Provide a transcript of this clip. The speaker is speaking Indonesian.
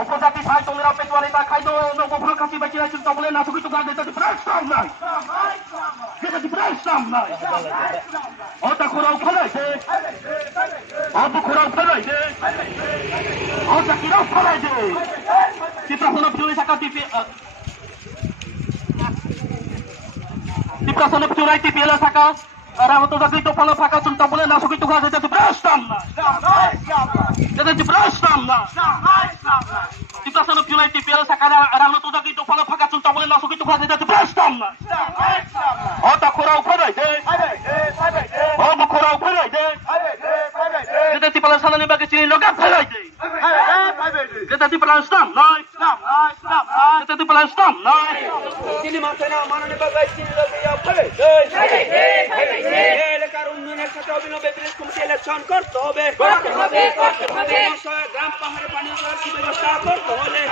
Opozati hai tolerar pentru areta do no provocații vecine sunt tabule na subitul de de prestam nai. De prestam nai. Ota kurau khalai de. Abu kurau khalai de. Ota kirau khalai de. Kita sana pjuri saka TV. Kita sana pjuri TV la saka. Orang tu lagi tu pala pakai sunta boleh masuk itu kan jadi prestam nai. Jadi prestam nai. Kita sana pjuri TV la saka orang tu lagi tu pala pakai sunta boleh masuk itu kan jadi prestam nai. Ota kurau khalai de. Abu kurau khalai de. Kita di pala sana ni bagi sini logat khalai de. Kita di pala stam nai. Kita di pala stam nai. Sini mana mana ni bagi sini lagi ya khalai de. উন্নয়নের সাথে অভিনব committee election করতে হবে গ্রাম পাহাড়ে পানীয় জলের সুব্যবস্থা করতে হলে